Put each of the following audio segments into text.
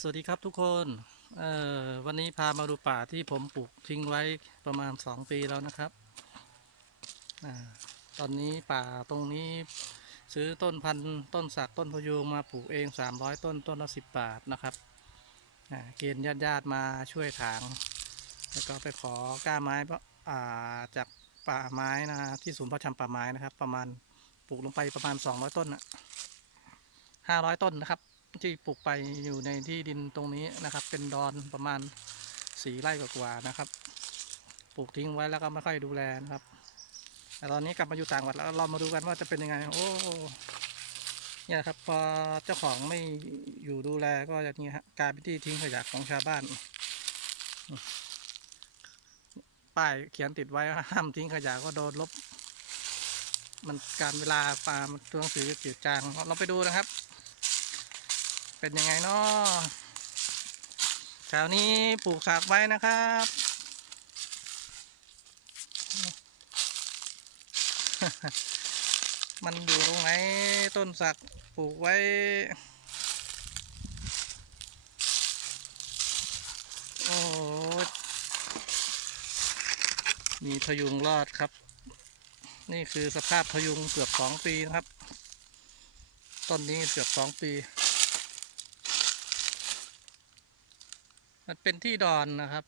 สวัสดีครับทุกคนวันนี้พามาดูป่าที่ผมปลูกทิ้งไว้ประมาณสองปีแล้วนะครับอตอนนี้ป่าตรงนี้ซื้อต้นพันธุ์ต้นสักต้นพยูงมาปลูกเอง300ต้นต้นละสิบบาทนะครับเกณฑ์ญาติญาติๆมาช่วยถาง แล้วก็ไปขอก้าไม้าจากป่าไม้นะที่ศูนย์พาะชำป่าไม้นะครับ ประมาณปลูกลงไปประมาณ200ต้นนะ500ต้นนะครับ ที่ปลูกไปอยู่ในที่ดินตรงนี้นะครับ เป็นดอนประมาณสี่ไร่กว่าๆนะครับ ปลูกทิ้งไว้แล้วก็ไม่ค่อยดูแลนะครับ แต่ตอนนี้กลับมาอยู่ต่างจังหวัดแล้วเรามาดูกันว่าจะเป็นยังไง โอ้เนี่ยครับพอเจ้าของไม่อยู่ดูแลก็อย่างนี้ฮะกลายเป็นที่ทิ้งขยะของชาวบ้าน ป้ายเขียนติดไว้ว่าห้ามทิ้งขยะก็โดนลบ มันการเวลาปลามันตัวหนังสือจืดจางเราไปดูนะครับ เป็นยังไงเนาะแถวนี้ปลูกสากไว้นะครับ มันอยู่ตรงไหนต้นสักปลูกไว้ โอ้มีพยุงรอดครับ นี่คือสภาพพยุงเกือบสองปีนะครับ ต้นนี้เกือบสองปี มันเป็นที่ดอนนะครับ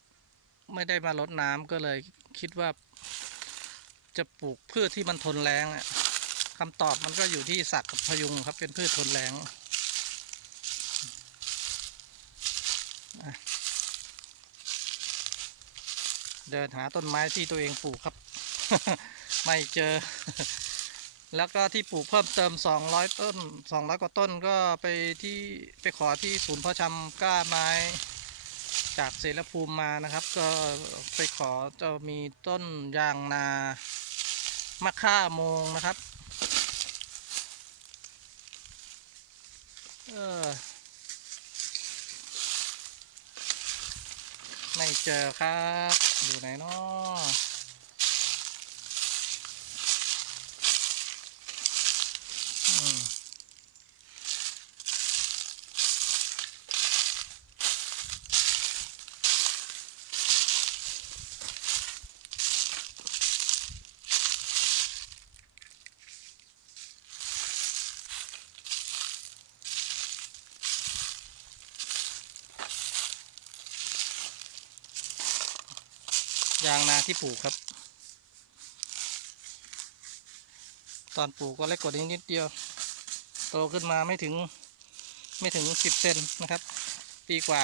ไม่ได้มาลดน้ำก็เลยคิดว่า จะปลูกพืชที่มันทนแรงคำตอบมันก็อยู่ที่สักกับพยุงครับ เป็นพืชทนแรงเดินหาต้นไม้ที่ตัวเองปลูกครับ ไม่เจอ แล้วก็ที่ปลูกเพิ่มเติม 200 ต้น 200 กว่าต้นก็ไปที่ไปขอที่ศูนย์พาะชำกล้าไม้ จากเสรภูมิมานะครับ ก็ไปขอจะมีต้นยางนามะค่าโมงนะครับเออไม่เจอครับ อยู่ไหนเนาะ ยางนาที่ปลูกครับ ตอนปลูกก็เล็กกว่านี้นิดเดียว โตขึ้นมาไม่ถึงไม่ถึงสิบเซนนะครับ ปีกว่า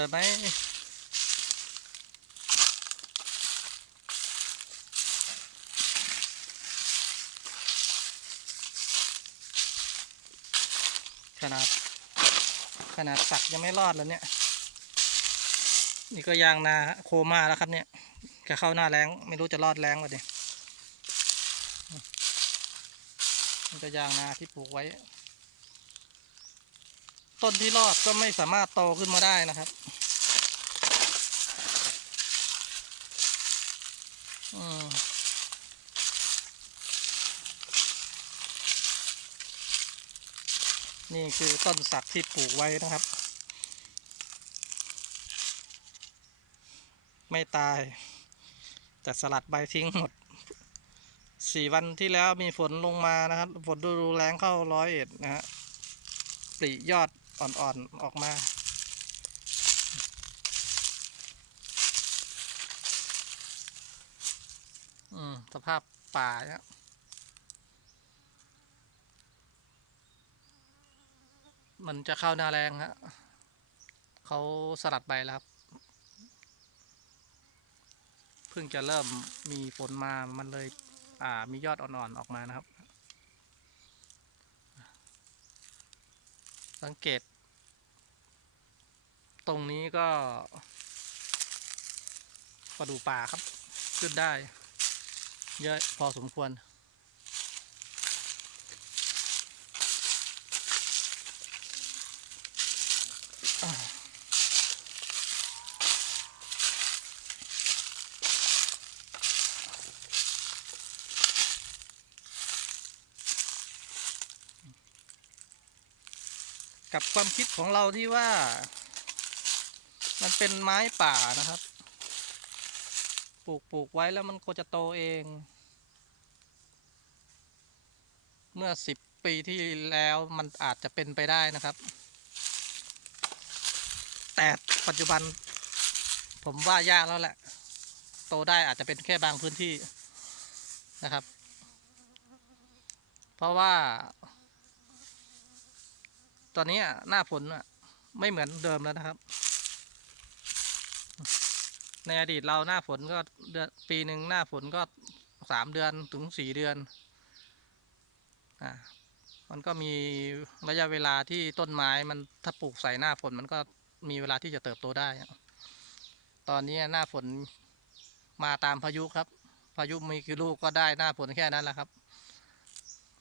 อไหมขนาด ขนาดสักยังไม่รอดแล้วเนี่ย นี่ก็ยางนาโคม่าแล้วครับเนี่ยจะเข้าหน้าแรงไม่รู้จะรอดแรงป่ะเนี่ยนี่ก็ยางนาที่ปลูกไว้ ต้นที่รอดก็ไม่สามารถโตขึ้นมาได้นะครับอืมนี่คือต้นสักที่ปลูกไว้นะครับ ไม่ตาย แต่สลัดใบทิ้งหมดสี่วันที่แล้วมีฝนลงมานะครับ ฝนดูแรงเข้าร้อยเอ็ดนะฮะปลียอด อ่อนๆออกมา อืม สภาพป่าเนี่ยมันจะเข้าหน้าแรงฮะเขาสลัดใบแล้วครับ เพิ่งจะเริ่มมีฝนมา มันเลย อ่า มียอดอ่อนๆออกมานะครับ สังเกต ตรงนี้ก็ปลาดูป่าครับ ขึ้นได้ เยอะพอสมควร กับความคิดของเราที่ว่า มันเป็นไม้ป่านะครับ ปลูกปลูกไว้แล้วมันก็จะโตเอง เมื่อสิบปีที่แล้วมันอาจจะเป็นไปได้นะครับ แต่ปัจจุบัน ผมว่ายากแล้วแหละ โตได้อาจจะเป็นแค่บางพื้นที่นะครับ เพราะว่า ตอนนี้หน้าฝนไม่เหมือนเดิมแล้วนะครับ ในอดีตเราหน้าฝนก็เดือนปีหนึ่งหน้าฝนก็สามเดือนถึงสี่เดือนอ่ามันก็มีระยะเวลาที่ต้นไม้มันถ้าปลูกใส่หน้าฝนมันก็มีเวลาที่จะเติบโตได้ ตอนนี้หน้าฝนมาตามพายุครับ พายุมีกี่ลูกก็ได้หน้าฝนแค่นั้นแหละครับ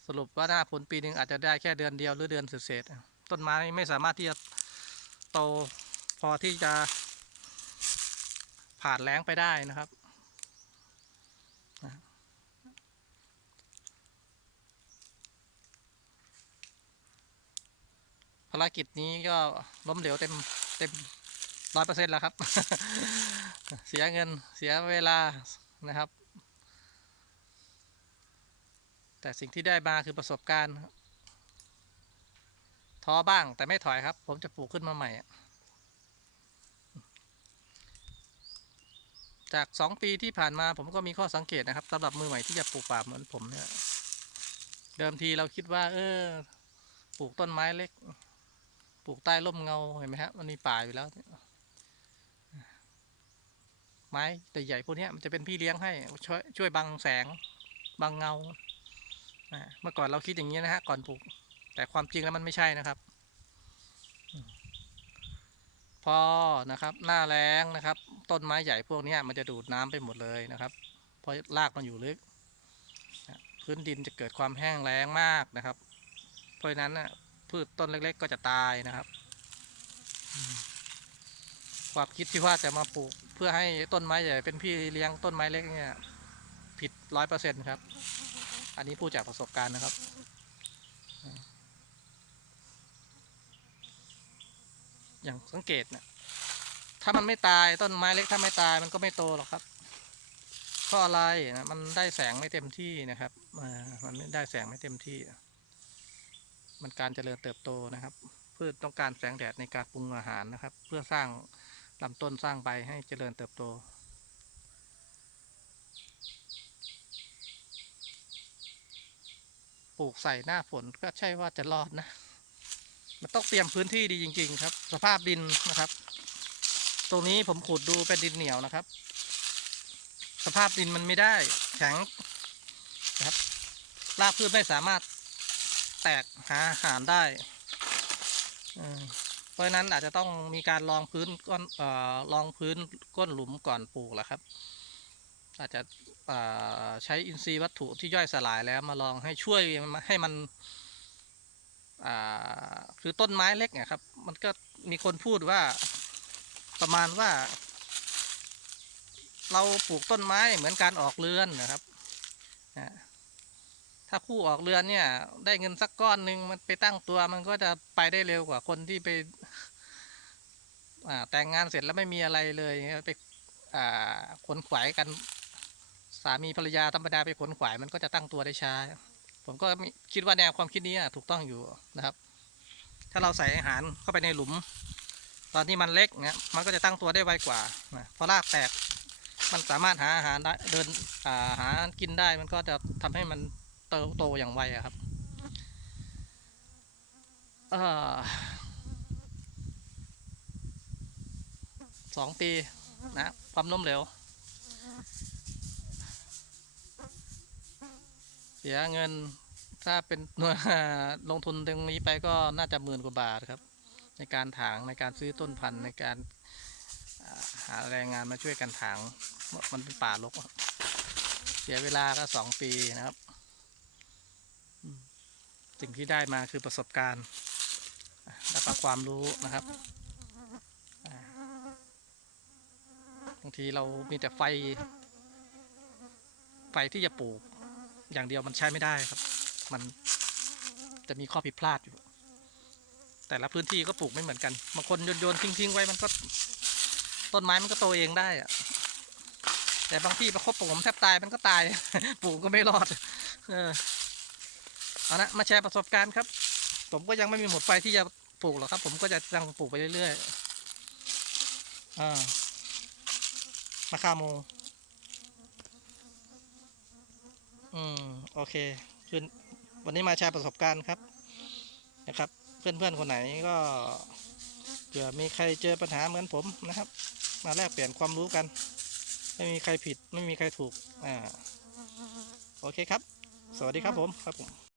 สรุปว่าหน้าฝนปีหนึ่งอาจจะได้แค่เดือนเดียวหรือเดือนเศษต้นไม้ไม่สามารถที่จะโตพอที่จะ ผ่านแล้งไปได้นะครับ ภารกิจนี้ก็ล้มเหลวเต็มเต็มร้อยเปอร์เซ็นต์แล้วครับ เสียเงินเสียเวลานะครับ แต่สิ่งที่ได้มาคือประสบการณ์ ท้อบ้างแต่ไม่ถอยครับ ผมจะปลูกขึ้นมาใหม่อะ จากสองปีที่ผ่านมาผมก็มีข้อสังเกตนะครับสำหรับมือใหม่ที่จะปลูกป่าเหมือนผมเนี่ย เดิมทีเราคิดว่า เออ ปลูกต้นไม้เล็ก ปลูกใต้ร่มเงาเห็นไหมฮะมันมีป่าอยู่แล้ว ไม้แต่ใหญ่พวกนี้มันจะเป็นพี่เลี้ยงให้ช่วยช่วยบังแสงบังเงาเมื่อก่อนเราคิดอย่างนี้นะฮะก่อนปลูก แต่ความจริงแล้วมันไม่ใช่นะครับ พอนะครับหน้าแล้งนะครับ ต้นไม้ใหญ่พวกนี้มันจะดูดน้ำไปหมดเลยนะครับเพราะรากมันอยู่ลึก พื้นดินจะเกิดความแห้งแล้งมากนะครับ เพราะนั้นนะพืชต้นเล็ก ๆ ก็จะตายนะครับ ความคิดที่ว่าจะมาปลูกเพื่อให้ต้นไม้ใหญ่เป็นพี่เลี้ยงต้นไม้เล็กเนี่ยผิดร้อยเปอร์เซ็นต์ครับ อันนี้พูดจากประสบการณ์นะครับ อย่างสังเกตเนี่ยถ้ามันไม่ตายต้นไม้เล็กถ้าไม่ตายมันก็ไม่โตหรอกครับเพราะอะไรนะมันได้แสงไม่เต็มที่นะครับมันไม่ได้แสงไม่เต็มที่ มันการเจริญเติบโตนะครับพืชต้องการแสงแดดในการปรุงอาหารนะครับ เพื่อสร้างลำต้นสร้างใบให้เจริญเติบโต ปลูกใส่หน้าฝนก็ใช่ว่าจะรอดนะ มันต้องเตรียมพื้นที่ดีจริง ๆ ครับ สภาพดินนะครับ ตรงนี้ผมขุดดูเป็นดินเหนียวนะครับ สภาพดินมันไม่ได้แข็งนะครับรากพืชไม่สามารถแตกหาอาหารได้เพราะฉะนั้นอาจจะต้องมีการลองพื้นก้อนเอ่อลองพื้นก้นหลุมก่อนปลูกแหละครับ อาจจะใช้อินทรีย์วัตถุที่ย่อยสลายแล้วมาลองให้ช่วยให้มัน คือต้นไม้เล็กเนี่ยครับ มันก็มีคนพูดว่าประมาณว่า เราปลูกต้นไม้เหมือนการออกเรือนนะครับถ้าผู้ออกเรือนเนี่ย ได้เงินสักก้อนหนึ่งมันไปตั้งตัว มันก็จะไปได้เร็วกว่าคนที่ไปแต่งงานเสร็จแล้วไม่มีอะไรเลยไปขนขวายกันสามีภรรยาธรรมดาไปขนขวายมันก็จะตั้งตัวได้ช้า ผมก็คิดว่าแนวความคิดนี้ถูกต้องอยู่นะครับ ถ้าเราใส่อาหารเข้าไปในหลุม ตอนที่มันเล็กเนี่ยมันก็จะตั้งตัวได้ไวกว่านะพอรากแตกมันสามารถหาอาหารได้เดินาหากินได้มันก็จะทำให้มันเติบโตอย่างไวครับอสองปีนะความล้มเหลวเสียเงิน ถ้าเป็นหน่วลงทุนตรงนี้ไปก็น่าจะหมื่นกว่าบาทครับ ในการถางในการซื้อต้นพันธุ์ในการหาแรงงานมาช่วยกันถางมันเป็นป่ารกเสียเวลาก็สองปีนะครับสิ่งที่ได้มาคือประสบการณ์ แล้วก็ความรู้นะครับบางทีเรามีแต่ไฟ ไฟที่จะปลูก อย่างเดียวมันใช้ไม่ได้ครับ มันจะมีข้อผิดพลาดอยู่ แต่ละพื้นที่ก็ปลูกไม่เหมือนกันบางคนโยนโยนทิ้งทิ้งไว้มันก็ ต้นไม้มันก็โตเองได้อะแต่บางที่ประคบประงมแทบตายมันก็ตาย ปลูกก็ไม่รอด เออเอาละมาแชร์ประสบการณ์ครับ ผมก็ยังไม่มีหมดไฟที่จะปลูกหรอกครับ ผมก็จะยังปลูกไปเรื่อยๆอ่ามะข่าโม อืม โอเค คืน วันนี้มาแชร์ประสบการณ์ครับนะครับ เพื่อนๆคนไหนก็เผื่อมีใครเจอปัญหาเหมือนผมนะครับ มาแลกเปลี่ยนความรู้กัน ไม่มีใครผิดไม่มีใครถูกอ่าโอเคครับ สวัสดีครับผมครับผม